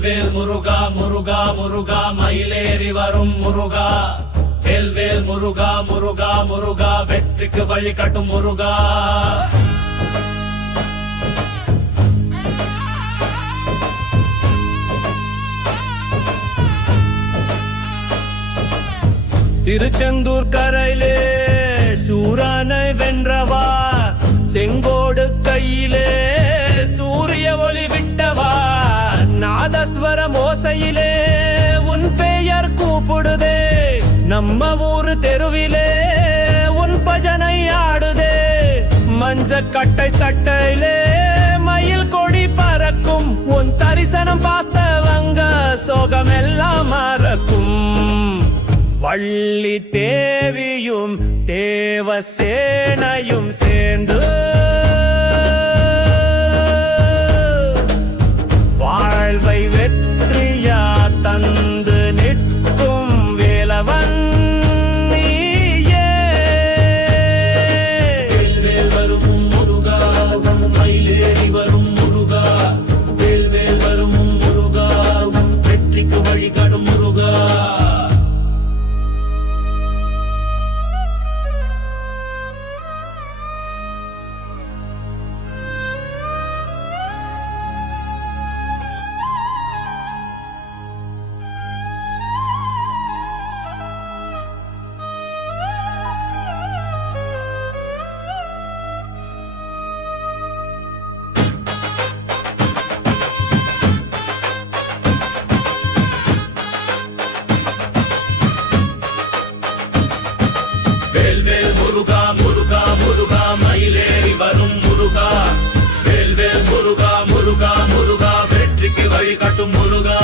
வேல்வேல் முருகா முருகா முருகா மயிலேறி வரும் முருகா வேல்வேல் முருகா முருகா முருகா வெற்றிக்கு வழி காட்டும் முருகா திருச்செந்தூர் கரையிலே சூரனை வென்றவா செங்கோடு கையிலே சூரிய ஒளி விட்டவா நாதஸ்வர மோசையிலே உன் பெயர் கூப்பிடுதே நம்ம ஊரு தெருவிலே உன் பஜனை ஆடுதே மஞ்ச கட்டை சட்டையிலே மயில் கொடி பறக்கும் உன் தரிசனம் பார்த்தவங்க சோகமெல்லாம் மறக்கும் வள்ளி தேவியும் தேவசேனையும் சேர்ந்து வாழ்வை வெற்றியா தந்து நிற்கும் வேலவன் நீயே. வேல்வேல் வரும் முருகா மயிலேறி வரும் முருகா வேல்வேல் வரும் முருகா வெற்றிக்கு வழிகாடும் முருகா வேல்வேல் முருகா முருகா முருகா மயிலேறி வரும் முருகா வேல்வேல் முருகா முருகா முருகா வெற்றிக்கு வழி காட்டும் முருகா